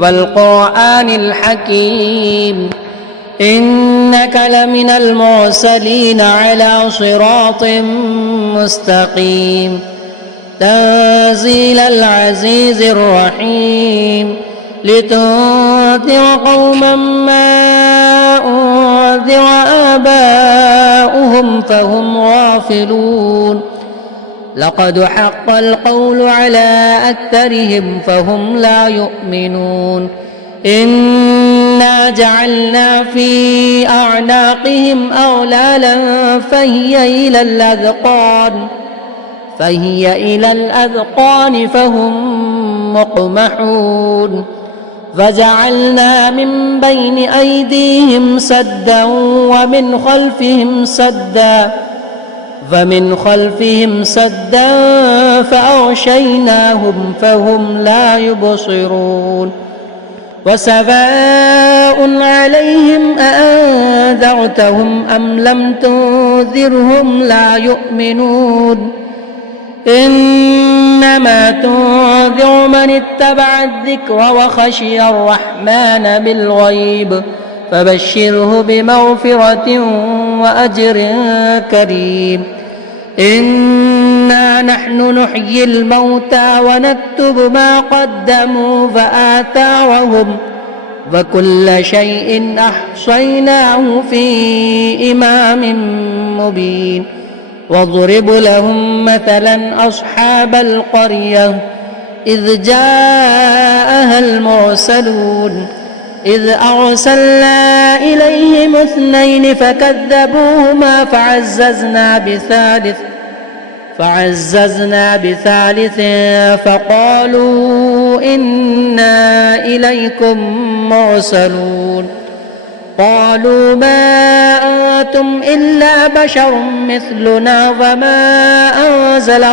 والقرآن الحكيم إنك لمن المرسلين على صراط مستقيم تنزيل العزيز الرحيم لتنذر قوما ما أنذر آباؤهم فهم غافلون لقد حق القول على أكثرهم فهم لا يؤمنون إنا جعلنا في أعناقهم أغلالا فهي إلى الأذقان فهم مقمحون فجعلنا من بين أيديهم سدا ومن خلفهم سدا فأغشيناهم فهم لا يبصرون وسواء عليهم أأنذرتهم أم لم تنذرهم لا يؤمنون إنما تنذر من اتبع الذكر وخشي الرحمن بالغيب فبشره بمغفرة وأجر كريم إنا نحن نحيي الموتى ونكتب ما قدموا فآثارهم وكل شيء أحصيناه في إمام مبين واضرب لهم مثلا أصحاب القرية إذ جاءها المرسلون إذ أرسلنا إليهم 2 فكذبوهما فعززنا بثالث فقالوا إنا إليكم مرسلون قالوا ما أنتم إلا بشر مثلنا وما أنزل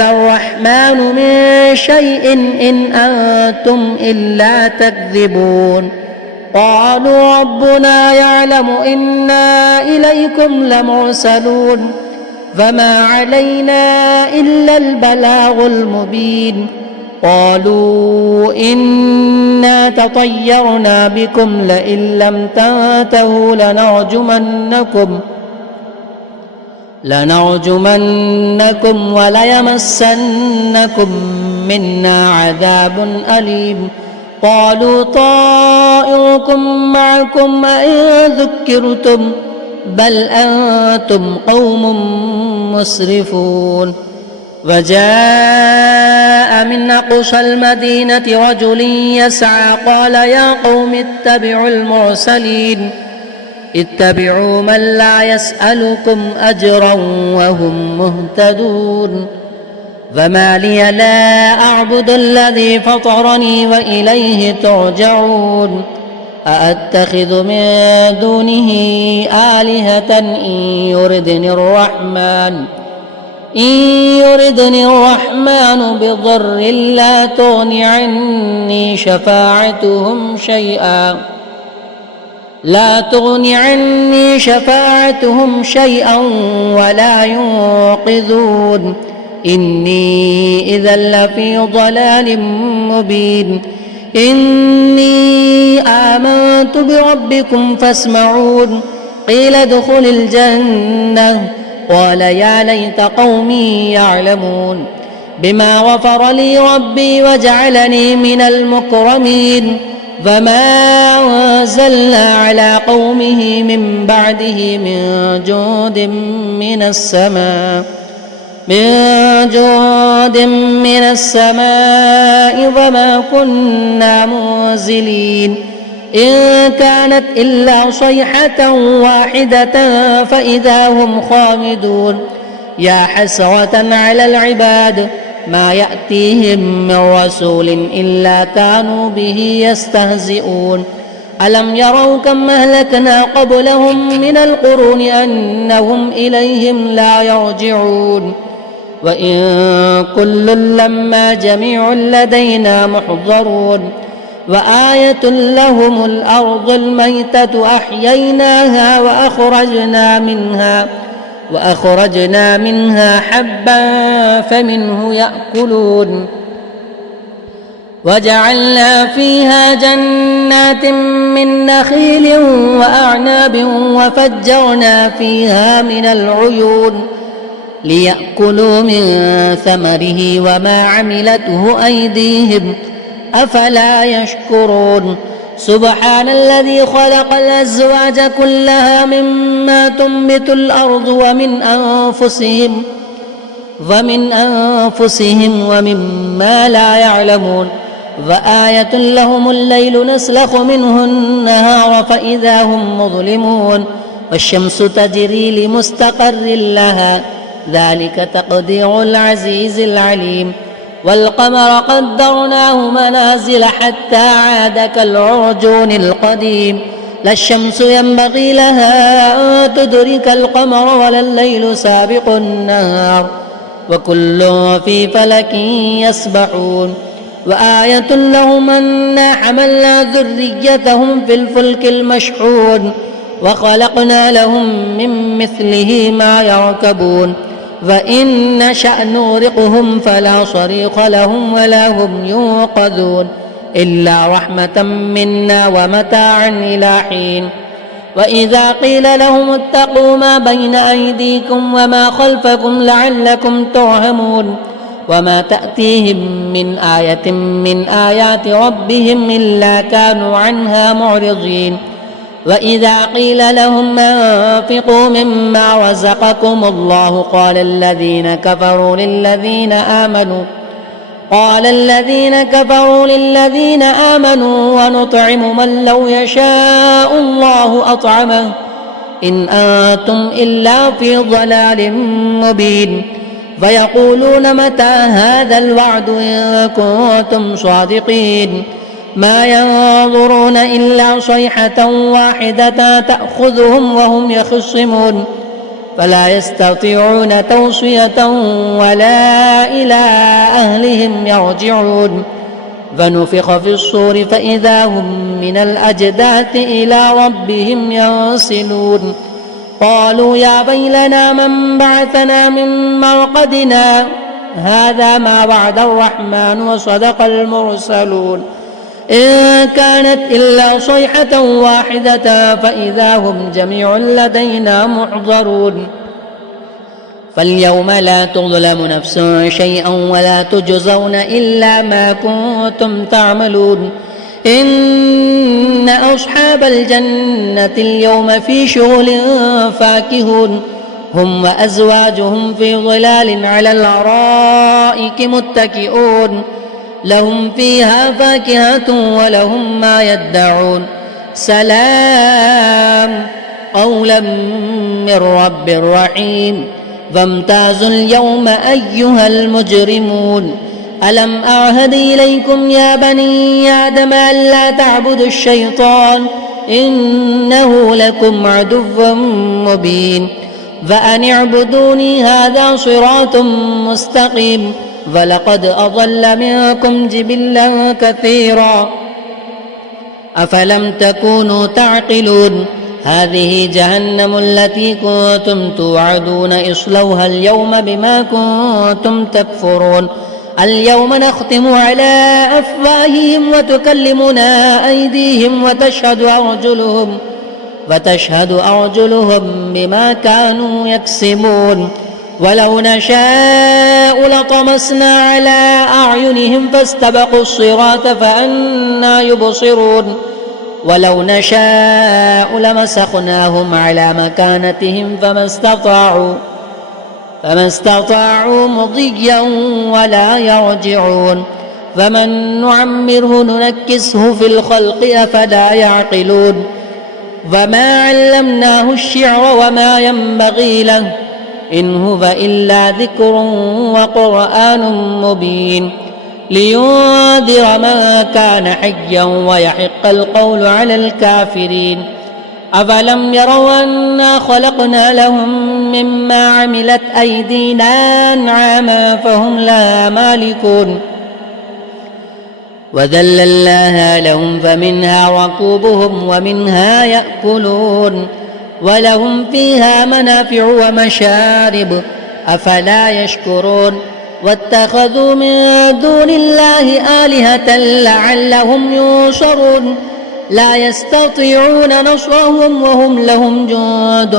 الرحمن من شيء إن أنتم إلا تكذبون قالوا ربنا يعلم إنا إليكم لمرسلون فما علينا إلا البلاغ المبين قالوا إنا تطيرنا بكم لئن لم تنتهوا لنرجمنكم وليمسنكم منا عذاب أليم قالوا طائركم معكم أئن ذكرتم بل أنتم قوم مسرفون وجاء من أقصى المدينة رجل يسعى قال يا قوم اتبعوا المرسلين اتبعوا من لا يسألكم أجرا وهم مهتدون فما لي لا أعبد الذي فطرني وإليه ترجعون أأتخذ من دونه آلهة إن يردني الرحمن بضر لا تغن عني شفاعتهم شيئا ولا ينقذون إني إذا لفي ضلال مبين إني آمنت بربكم فاسمعون قيل ادخل الجنة قال يا ليت قومي يعلمون بما غفر لي ربي وجعلني من المكرمين فما أنزلنا على قومه من بعده من جند من السماء وما كنا منزلين إن كانت إلا صيحة واحدة فإذا هم خامدون يا حسرة على العباد ما يأتيهم من رسول إلا كانوا به يستهزئون ألم يروا كم أهلكنا قبلهم من القرون أنهم إليهم لا يرجعون وإن كل لما جميع لدينا محضرون وآية لهم الأرض الميتة أحييناها وأخرجنا منها حبا فمنه يأكلون وجعلنا فيها جنات من نخيل وأعناب وفجرنا فيها من العيون ليأكلوا من ثمره وما عملته أيديهم أفلا يشكرون سبحان الذي خلق الأزواج كلها مما تنبت الأرض ومن أنفسهم ومما لا يعلمون وآية لهم الليل نسلخ منه النهار فإذا هم مظلمون والشمس تجري لمستقر لها ذلك تقدير العزيز العليم والقمر قدرناه منازل حتى عاد كالعرجون القديم لا الشمس ينبغي لها أن تدرك القمر ولا الليل سابق النهار وكل في فلك يسبحون وآية لهم أنا حملنا ذريتهم في الفلك المشحون وخلقنا لهم من مثله ما يركبون وإن نشأ نغرقهم فلا صريخ لهم ولا هم ينقذون إلا رحمة منا ومتاعا إلى حين وإذا قيل لهم اتقوا ما بين أيديكم وما خلفكم لعلكم ترحمون وما تأتيهم من آية من آيات ربهم إلا كانوا عنها معرضين وإذا قيل لهم أنفقوا مما رزقكم الله قال الذين كفروا للذين آمنوا ونطعم من لو يشاء الله أطعمه إن أنتم إلا في ضلال مبين فيقولون متى هذا الوعد إن كنتم صادقين ما ينظرون إلا صيحة واحدة تأخذهم وهم يخصمون فلا يستطيعون توصية ولا إلى أهلهم يرجعون فنفخ في الصور فإذا هم من الأجداث إلى ربهم ينسلون قالوا يا ويلنا من بعثنا من مرقدنا هذا ما وعد الرحمن وصدق المرسلون إن كانت إلا صيحة واحدة فإذا هم جميع لدينا محضرون فاليوم لا تظلم نفس شيئا ولا تجزون إلا ما كنتم تعملون إن أصحاب الجنة اليوم في شغل فاكهون هم وأزواجهم في ظلال على الأرائك متكئون لهم فيها فاكهة ولهم ما يدعون سلام قولا من رب رحيم فامتازوا اليوم أيها المجرمون ألم أعهد إليكم يا بني آدم ألا تعبدوا الشيطان إنه لكم عدو مبين فأن اعبدوني هذا صراط مستقيم ولقد أضل منكم جبلا كثيرا أفلم تكونوا تعقلون هذه جهنم التي كنتم توعدون اصلوها اليوم بما كنتم تكفرون اليوم نختم على أفواههم وتكلمنا أيديهم وتشهد أرجلهم بما كانوا يكسبون ولو نشاء لطمسنا على أعينهم فاستبقوا الصراط فأنى يبصرون ولو نشاء لمسخناهم على مكانتهم فما استطاعوا مضيا ولا يرجعون فمن نعمره ننكسه في الخلق أفلا يعقلون وما علمناه الشعر وما ينبغي له إن هو إلا ذكر وقرآن مبين لينذر من كان حيا ويحق القول على الكافرين أفلم يروا أنا خلقنا لهم مما عملت أيدينا أنعاما فهم لها مالكون وذللناها لهم فمنها ركوبهم ومنها يأكلون ولهم فيها منافع ومشارب أفلا يشكرون واتخذوا من دون الله آلهة لعلهم ينصرون لا يستطيعون نصرهم وهم لهم جند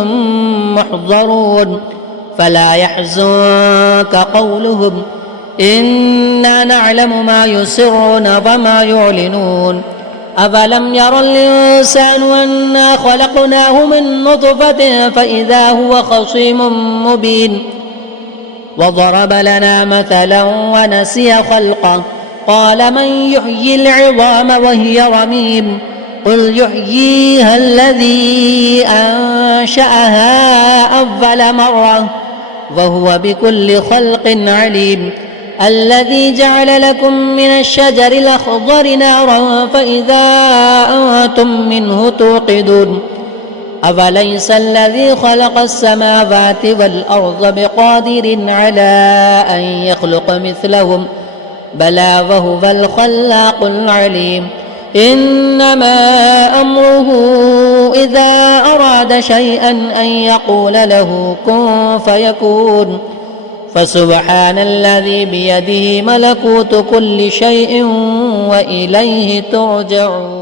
محضرون فلا يحزنك قولهم إنا نعلم ما يسرون وما يعلنون أفلم ير الإنسان أنا خلقناه من نطفة فإذا هو خصيم مبين وضرب لنا مثلا ونسي خلقه قال من يحيي العظام وهي رميم قل يحييها الذي أنشأها أول مرة وهو بكل خلق عليم الذي جعل لكم من الشجر الأخضر نارا فإذا أنتم منه توقدون أفليس الذي خلق السماوات والأرض بقادر على أن يخلق مثلهم بلى وهو الخلاق العليم إنما أمره إذا أراد شيئا أن يقول له كن فيكون فسبحان الذي بيده ملكوت كل شيء وإليه ترجعون